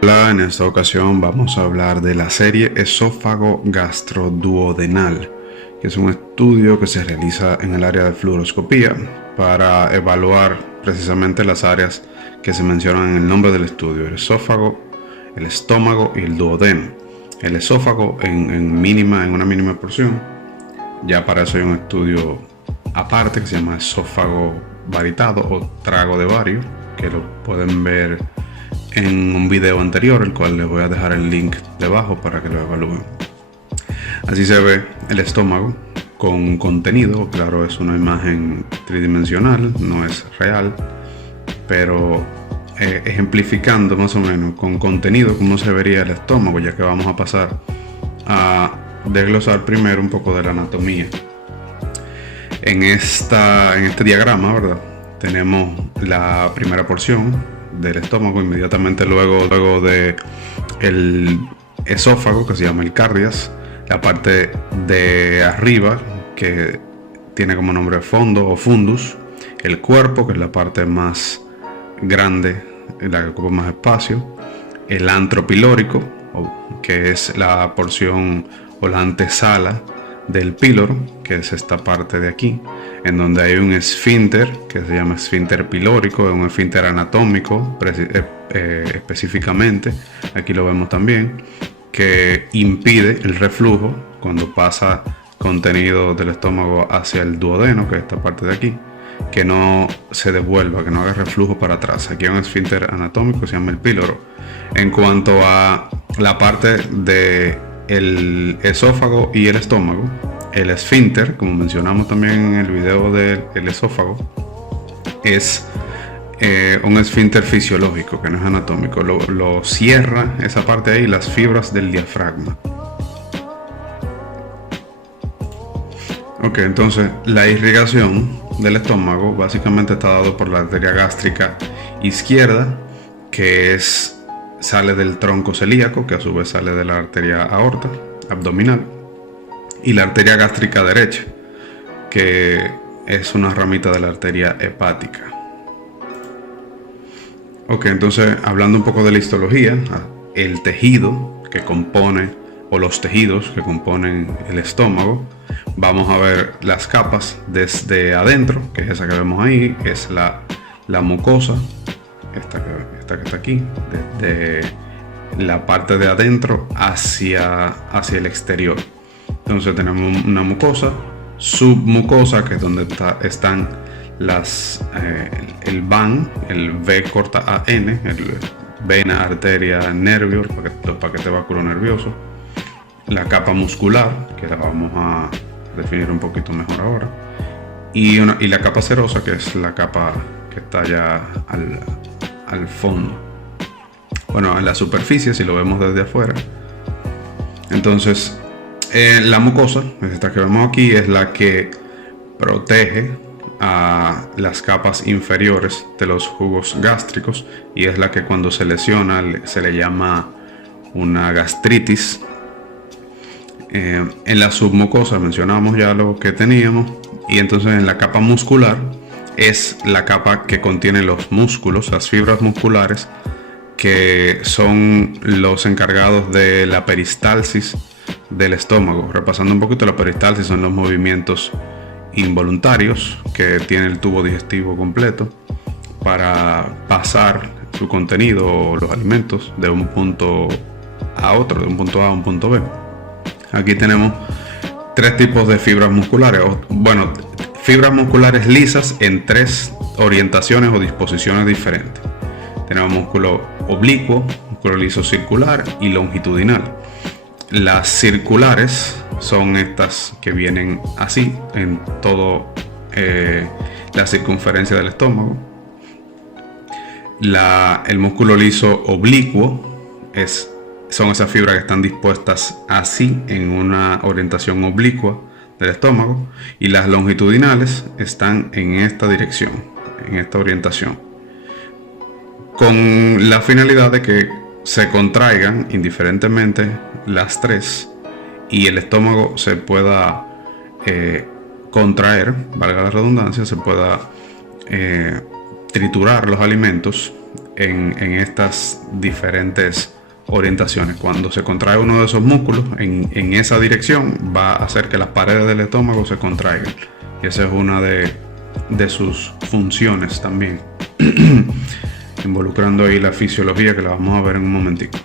Hola, en esta ocasión vamos a hablar de la serie esófago gastroduodenal, que es un estudio que se realiza en el área de fluoroscopía para evaluar precisamente las áreas que se mencionan en el nombre del estudio: el esófago, el estómago y el duodeno. El esófago en una mínima porción. Ya para eso hay un estudio aparte que se llama esófago varitado o trago de bario, que lo pueden ver en un video anterior, el cual les voy a dejar el link debajo para que lo evalúen. Así se ve el estómago con contenido. Claro, es una imagen tridimensional, no es real, pero ejemplificando más o menos con contenido cómo se vería el estómago, ya que vamos a pasar a desglosar primero un poco de la anatomía. En este diagrama, ¿verdad?, tenemos la primera porción del estómago, inmediatamente luego de el esófago, que se llama el cardias, la parte de arriba, que tiene como nombre fondo o fundus, el cuerpo, que es la parte más grande, la que ocupa más espacio, el antro pilórico, que es la porción o la antesala del píloro, que es esta parte de aquí, en donde hay un esfínter que se llama esfínter pilórico, es un esfínter anatómico específicamente, aquí lo vemos también, que impide el reflujo cuando pasa contenido del estómago hacia el duodeno, que es esta parte de aquí, que no se devuelva, que no haga reflujo para atrás. Aquí hay un esfínter anatómico que se llama el píloro. En cuanto a la parte de el esófago y el estómago, el esfínter, como mencionamos también en el video del esófago, es un esfínter fisiológico, que no es anatómico. Lo cierra esa parte ahí las fibras del diafragma. Ok, entonces la irrigación del estómago básicamente está dado por la arteria gástrica izquierda, que sale del tronco celíaco, que a su vez sale de la arteria aorta abdominal, y la arteria gástrica derecha, que es una ramita de la arteria hepática. Ok, entonces hablando un poco de la histología, el tejido que compone, o los tejidos que componen el estómago, vamos a ver las capas desde adentro, que es esa que vemos ahí, es la mucosa, esta que está aquí, desde la parte de adentro hacia el exterior. Entonces tenemos una mucosa, submucosa, que es donde están el VAN, el V corta A N, el vena, arteria, nervio, el paquete vásculo nervioso, la capa muscular, que la vamos a definir un poquito mejor ahora, y la capa serosa, que es la capa que está ya al fondo, bueno, en la superficie, si lo vemos desde afuera. Entonces la mucosa, esta que vemos aquí, es la que protege a las capas inferiores de los jugos gástricos, y es la que cuando se lesiona se le llama una gastritis. En la submucosa mencionamos ya lo que teníamos, y entonces en la capa muscular es la capa que contiene los músculos, las fibras musculares, que son los encargados de la peristalsis del estómago. Repasando un poquito, la peristalsis son los movimientos involuntarios que tiene el tubo digestivo completo para pasar su contenido o los alimentos de un punto a otro, de un punto A a un punto B. Aquí tenemos tres tipos de fibras musculares, fibras musculares lisas en tres orientaciones o disposiciones diferentes. Tenemos músculo oblicuo, músculo liso circular y longitudinal. Las circulares son estas que vienen así en todo la circunferencia del estómago. El músculo liso oblicuo son esas fibras que están dispuestas así en una orientación oblicua del estómago, y las longitudinales están en esta dirección, en esta orientación, con la finalidad de que se contraigan indiferentemente las tres y el estómago se pueda contraer, valga la redundancia, se pueda triturar los alimentos en estas diferentes orientaciones. Cuando se contrae uno de esos músculos en esa dirección, va a hacer que las paredes del estómago se contraigan. Y esa es una de sus funciones también, involucrando ahí la fisiología, que la vamos a ver en un momentico.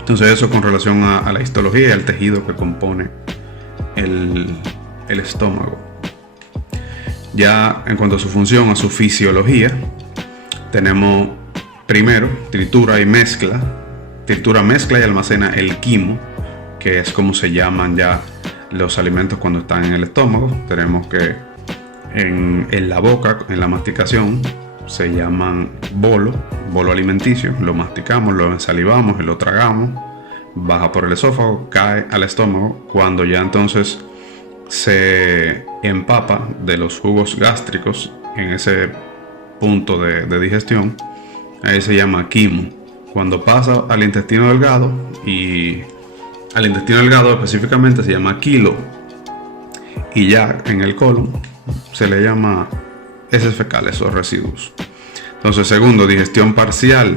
Entonces eso con relación a la histología y al tejido que compone el estómago. Ya en cuanto a su función, a su fisiología, tenemos primero tritura, mezcla y almacena el quimo, que es como se llaman ya los alimentos cuando están en el estómago. Tenemos que en la boca, en la masticación, se llaman bolo alimenticio. Lo masticamos, lo ensalivamos y lo tragamos, baja por el esófago, cae al estómago. Cuando ya entonces se empapa de los jugos gástricos en ese punto de digestión, ahí se llama quimo. Cuando pasa al intestino delgado, y al intestino delgado específicamente se llama quilo, y ya en el colon se le llama heces fecales o residuos. Entonces, segundo, digestión parcial.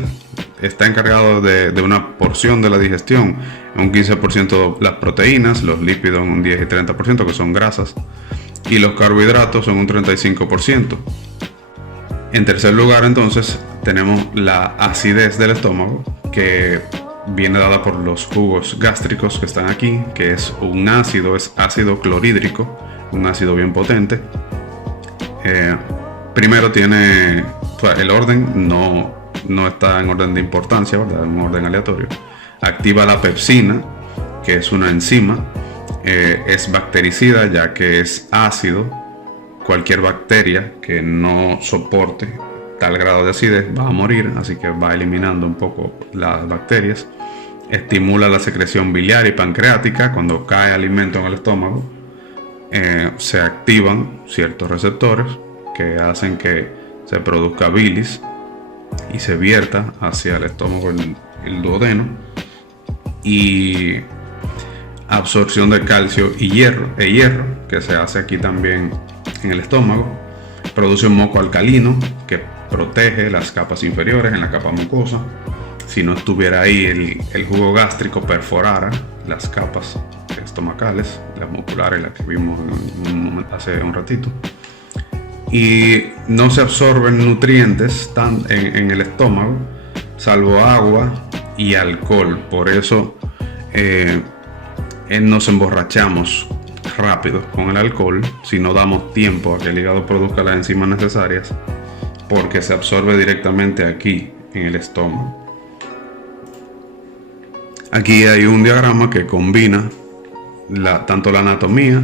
Está encargado de una porción de la digestión, un 15% las proteínas, los lípidos un 10 y 30% que son grasas, y los carbohidratos son un 35%. En tercer lugar, entonces, tenemos la acidez del estómago, que viene dada por los jugos gástricos que están aquí, que es un ácido, es ácido clorhídrico, un ácido bien potente. Primero tiene, el orden no está en orden de importancia, ¿verdad? En un orden aleatorio. Activa la pepsina, que es una enzima. Es bactericida, ya que es ácido. Cualquier bacteria que no soporte tal grado de acidez va a morir, así que va eliminando un poco las bacterias. Estimula la secreción biliar y pancreática. Cuando cae alimento en el estómago, se activan ciertos receptores que hacen que se produzca bilis y se vierta hacia el estómago, el duodeno. Y absorción de calcio y hierro, que se hace aquí también en el estómago. Produce un moco alcalino que protege las capas inferiores en la capa mucosa. Si no estuviera ahí el jugo gástrico, perforara las capas estomacales, las musculares, las que vimos hace un ratito. Y no se absorben nutrientes en el estómago, salvo agua y alcohol. Por eso nos emborrachamos rápido con el alcohol si no damos tiempo a que el hígado produzca las enzimas necesarias, porque se absorbe directamente aquí en el estómago. Aquí hay un diagrama que combina tanto la anatomía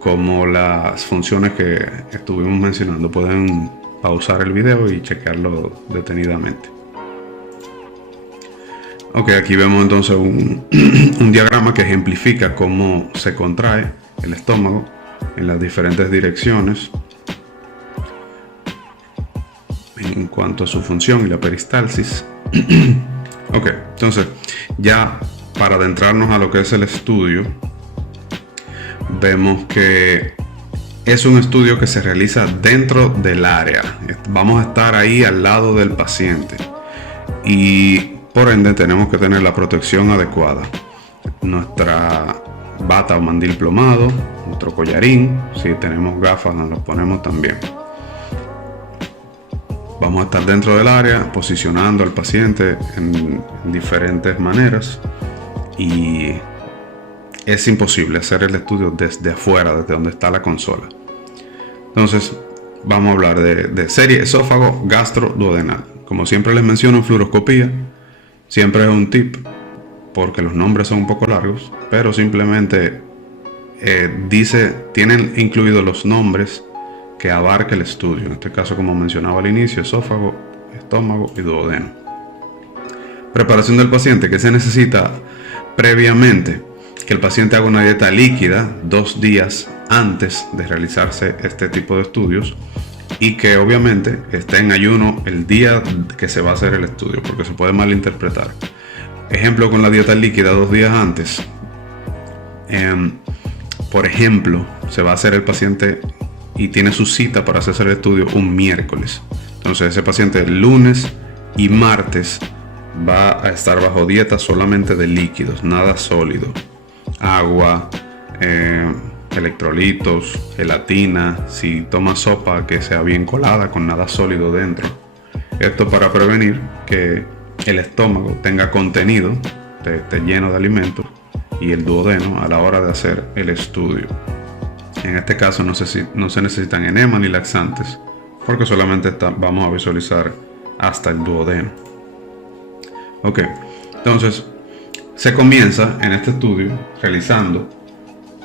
como las funciones que estuvimos mencionando. Pueden pausar el video y chequearlo detenidamente. Ok, aquí vemos entonces un diagrama que ejemplifica cómo se contrae el estómago en las diferentes direcciones en cuanto a su función y la peristalsis. Ok, entonces ya para adentrarnos a lo que es el estudio, vemos que es un estudio que se realiza dentro del área. Vamos a estar ahí al lado del paciente y por ende tenemos que tener la protección adecuada. Nuestra bata o mandil plomado, nuestro collarín, si tenemos gafas nos los ponemos también. Vamos a estar dentro del área posicionando al paciente en diferentes maneras, y es imposible hacer el estudio desde afuera, desde donde está la consola. Entonces vamos a hablar de serie esófago gastroduodenal. Como siempre les menciono en fluoroscopía, siempre es un tip porque los nombres son un poco largos, pero simplemente tienen incluidos los nombres que abarca el estudio. En este caso, como mencionaba al inicio, esófago, estómago y duodeno. Preparación del paciente. ¿Qué se necesita previamente? Que el paciente haga una dieta líquida 2 días antes de realizarse este tipo de estudios, y que obviamente esté en ayuno el día que se va a hacer el estudio, porque se puede malinterpretar. Ejemplo con la dieta líquida 2 días antes. Por ejemplo, se va a hacer el paciente y tiene su cita para hacerse el estudio un miércoles. Entonces ese paciente el lunes y martes va a estar bajo dieta solamente de líquidos, nada sólido, agua, electrolitos, gelatina, si toma sopa que sea bien colada con nada sólido dentro. Esto para prevenir que el estómago tenga contenido, esté lleno de alimentos, y el duodeno a la hora de hacer el estudio. En este caso no se necesitan enemas ni laxantes, porque solamente vamos a visualizar hasta el duodeno. Ok, entonces se comienza en este estudio realizando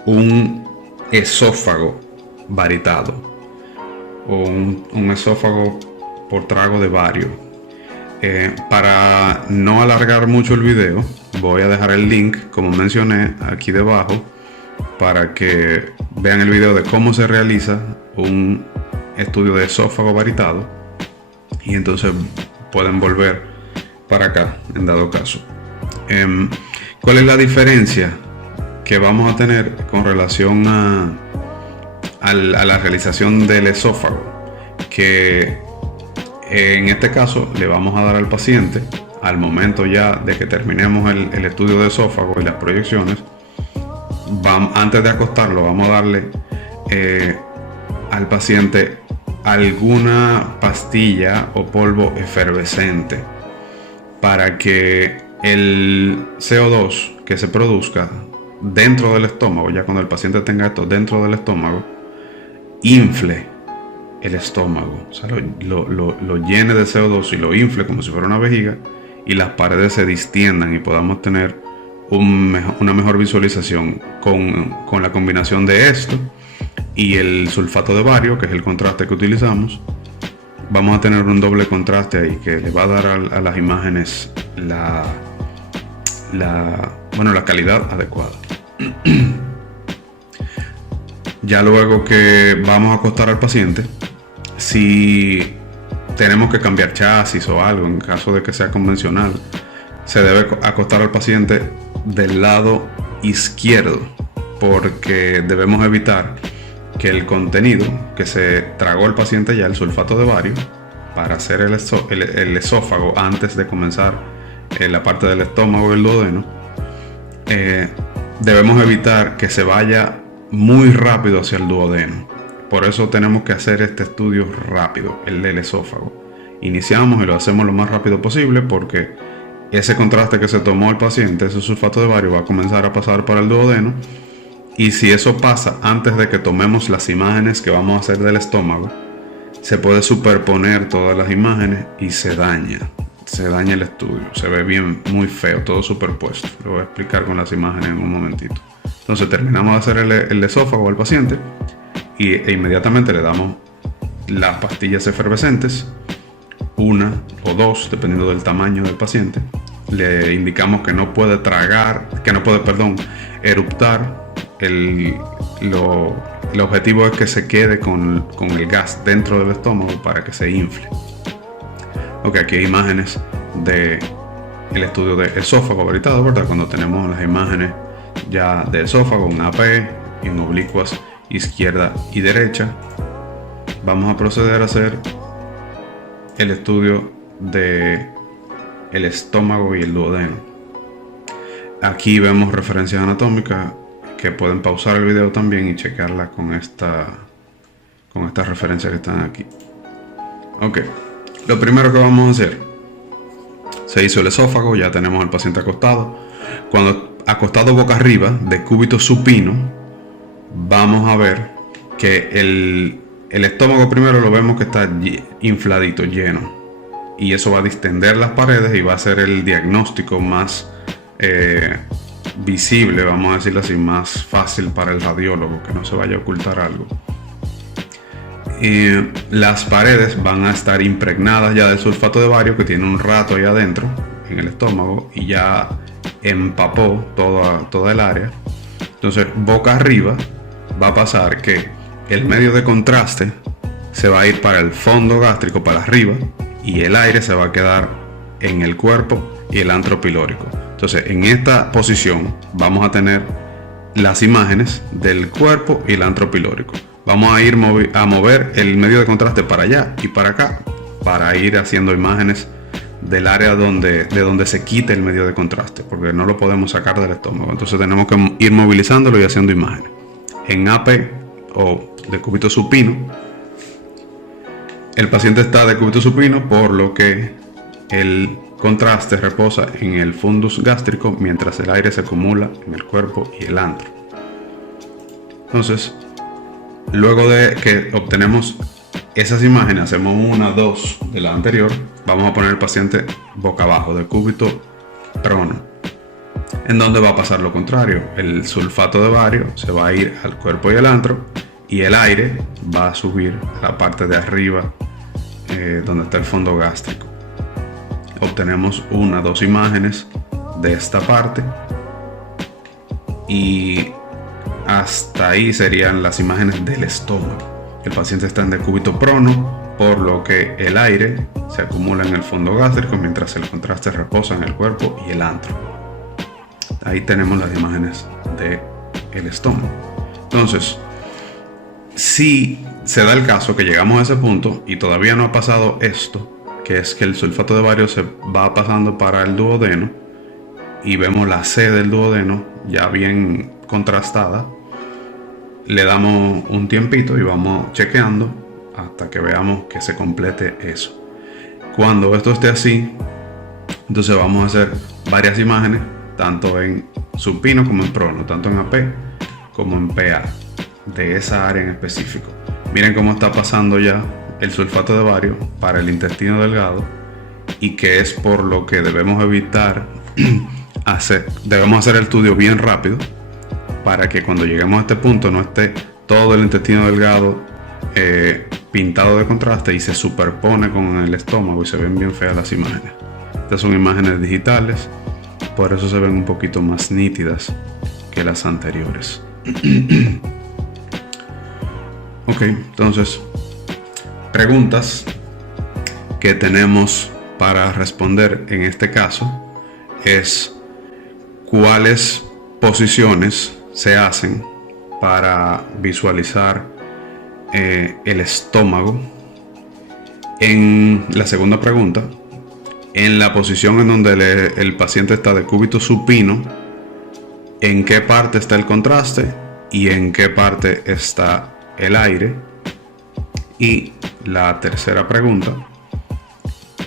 un esófago varitado o un esófago por trago de bario. Para no alargar mucho el video, voy a dejar el link, como mencioné, aquí debajo, para que vean el video de cómo se realiza un estudio de esófago varitado, y entonces pueden volver para acá en dado caso. ¿Cuál es la diferencia que vamos a tener con relación a la realización del esófago? Que en este caso le vamos a dar al paciente, al momento ya de que terminemos el estudio de esófago y las proyecciones, antes de acostarlo vamos a darle al paciente alguna pastilla o polvo efervescente para que el CO2 que se produzca dentro del estómago, ya cuando el paciente tenga esto dentro del estómago, infle el estómago, o sea, lo llene de CO2 y lo infle como si fuera una vejiga, y las paredes se distiendan y podamos tener una mejor visualización con la combinación de esto y el sulfato de bario, que es el contraste que utilizamos. Vamos a tener un doble contraste ahí que le va a dar a las imágenes la calidad adecuada. Ya luego que vamos a acostar al paciente, si tenemos que cambiar chasis o algo, en caso de que sea convencional, se debe acostar al paciente del lado izquierdo, porque debemos evitar que el contenido que se tragó el paciente ya, el sulfato de bario, para hacer el esófago antes de comenzar la parte del estómago y el duodeno, debemos evitar que se vaya muy rápido hacia el duodeno. Por eso tenemos que hacer este estudio rápido, el del esófago. Iniciamos y lo hacemos lo más rápido posible, porque ese contraste que se tomó el paciente, ese sulfato de bario, va a comenzar a pasar para el duodeno, y si eso pasa antes de que tomemos las imágenes que vamos a hacer del estómago, se puede superponer todas las imágenes y se daña el estudio, se ve bien, muy feo, todo superpuesto. Lo voy a explicar con las imágenes en un momentito. Entonces terminamos de hacer el esófago al paciente e inmediatamente le damos las pastillas efervescentes, una o dos dependiendo del tamaño del paciente. Le indicamos que no puede eruptar. El objetivo es que se quede con el gas dentro del estómago para que se infle. Ok, aquí hay imágenes del estudio de esófago varitado, ¿verdad? Cuando tenemos las imágenes ya de esófago en AP y en oblicuas izquierda y derecha, vamos a proceder a hacer el estudio de el estómago y el duodeno. Aquí vemos referencias anatómicas que pueden pausar el video también y checarlas con estas referencias que están aquí. Ok, lo primero que vamos a hacer, se hizo el esófago, ya tenemos al paciente acostado. Cuando acostado boca arriba, de cúbito supino, vamos a ver que el estómago primero lo vemos que está infladito, lleno, y eso va a distender las paredes y va a ser el diagnóstico más visible, vamos a decirlo así, más fácil para el radiólogo, que no se vaya a ocultar algo. Las paredes van a estar impregnadas ya del sulfato de bario, que tiene un rato ahí adentro en el estómago y ya empapó toda el área. Entonces boca arriba va a pasar que el medio de contraste se va a ir para el fondo gástrico, para arriba, y el aire se va a quedar en el cuerpo y el antro pilórico. Entonces en esta posición vamos a tener las imágenes del cuerpo y el antro pilórico. Vamos a ir a mover el medio de contraste para allá y para acá, para ir haciendo imágenes del área de donde se quite el medio de contraste, porque no lo podemos sacar del estómago. Entonces tenemos que ir movilizándolo y haciendo imágenes. En AP o decúbito supino, el paciente está de decúbito supino, por lo que el contraste reposa en el fundus gástrico mientras el aire se acumula en el cuerpo y el antro. Entonces, luego de que obtenemos esas imágenes, hacemos una, dos de la anterior, vamos a poner el paciente boca abajo, decúbito prono, en donde va a pasar lo contrario. El sulfato de bario se va a ir al cuerpo y el antro, y el aire va a subir a la parte de arriba, donde está el fondo gástrico. Obtenemos una, dos imágenes de esta parte, y hasta ahí serían las imágenes del estómago. El paciente está en decúbito prono, por lo que el aire se acumula en el fondo gástrico mientras el contraste reposa en el cuerpo y el antro. Ahí tenemos las imágenes del estómago. Entonces, si se da el caso que llegamos a ese punto y todavía no ha pasado esto, que es que el sulfato de bario se va pasando para el duodeno y vemos la C del duodeno ya bien contrastada, le damos un tiempito y vamos chequeando hasta que veamos que se complete eso. Cuando esto esté así, entonces vamos a hacer varias imágenes, tanto en supino como en prono, tanto en AP como en PA, de esa área en específico. Miren cómo está pasando ya el sulfato de bario para el intestino delgado, y que es por lo que debemos evitar debemos hacer el estudio bien rápido, para que cuando lleguemos a este punto no esté todo el intestino delgado pintado de contraste y se superpone con el estómago y se ven bien feas las imágenes. Estas son imágenes digitales, por eso se ven un poquito más nítidas que las anteriores. Ok, entonces, preguntas que tenemos para responder en este caso es: ¿cuáles posiciones se hacen para visualizar el estómago? En la segunda pregunta, en la posición en donde el paciente está de decúbito supino, ¿en qué parte está el contraste y en qué parte está el aire? Y la tercera pregunta,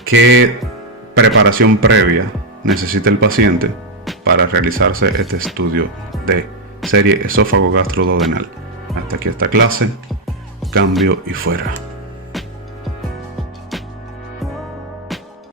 ¿qué preparación previa necesita el paciente para realizarse este estudio de serie esófago gastroduodenal? Hasta aquí esta clase. Cambio y fuera.